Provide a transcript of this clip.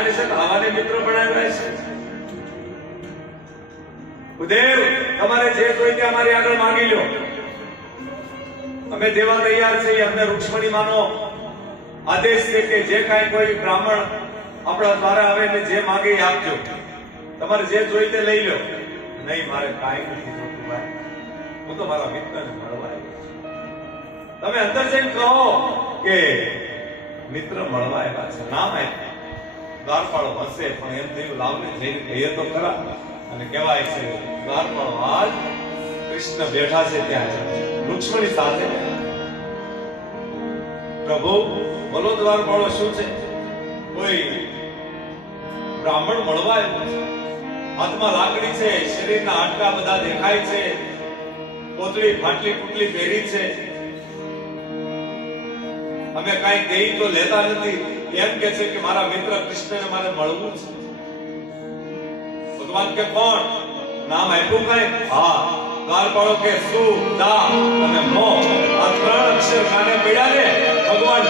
ખાવાને છે ખાવાને મિત્ર બનાવ્યા છે. ઉદેવ તમારે જે જોઈએ તે અમારી આગળ માંગી લો, અમે દેવા તૈયાર છીએ. અમને રૂક્ષ્મણી માનો આદેશ છે કે જે કાંઈ કોઈ બ્રાહ્મણ આપણા દ્વારા આવે ને જે માંગે એ આપજો. તમારે જે જોઈએ તે લઈ લો. નહીં, મારે કાંઈ નથી જોતું ભાઈ, હું તો મારા મિત્રને મળવા આવ્યો છું. તમે અંદર જઈને કહો કે મિત્ર મળવા આવ્યા છે, નામ આપ્યું. દ્વારપાળો હશે પણ એમ થયું લાવને જઈને કહીએ તો ખરા. અને કહેવાય છે દ્વારપાળો આજ કૃષ્ણ બેઠા છે ત્યાં રૂક્ષ્મણી સાથે. પ્રભુ બોલો, દ્વારપાળો શું છે? કોઈ બ્રાહ્મણ મળવા આવ્યો છે, હાથમાં લાકડી છે, શરીરના હાડકા બધા દેખાય છે, પોતળી ફાટલી ફૂટલી પહેરી છે. અમે કાંઈ દઈ તો લેતા નથી, એમ કે છે કે મારા મિત્ર કૃષ્ણને મારે મળવું છે. ભગવાન કે કોણ? નામ આપ્યું કઈ? હા. દ્વારપાળો કે સુ, દા અને મો, આ ત્રણ અક્ષર કાને પડ્યા ને ભગવાન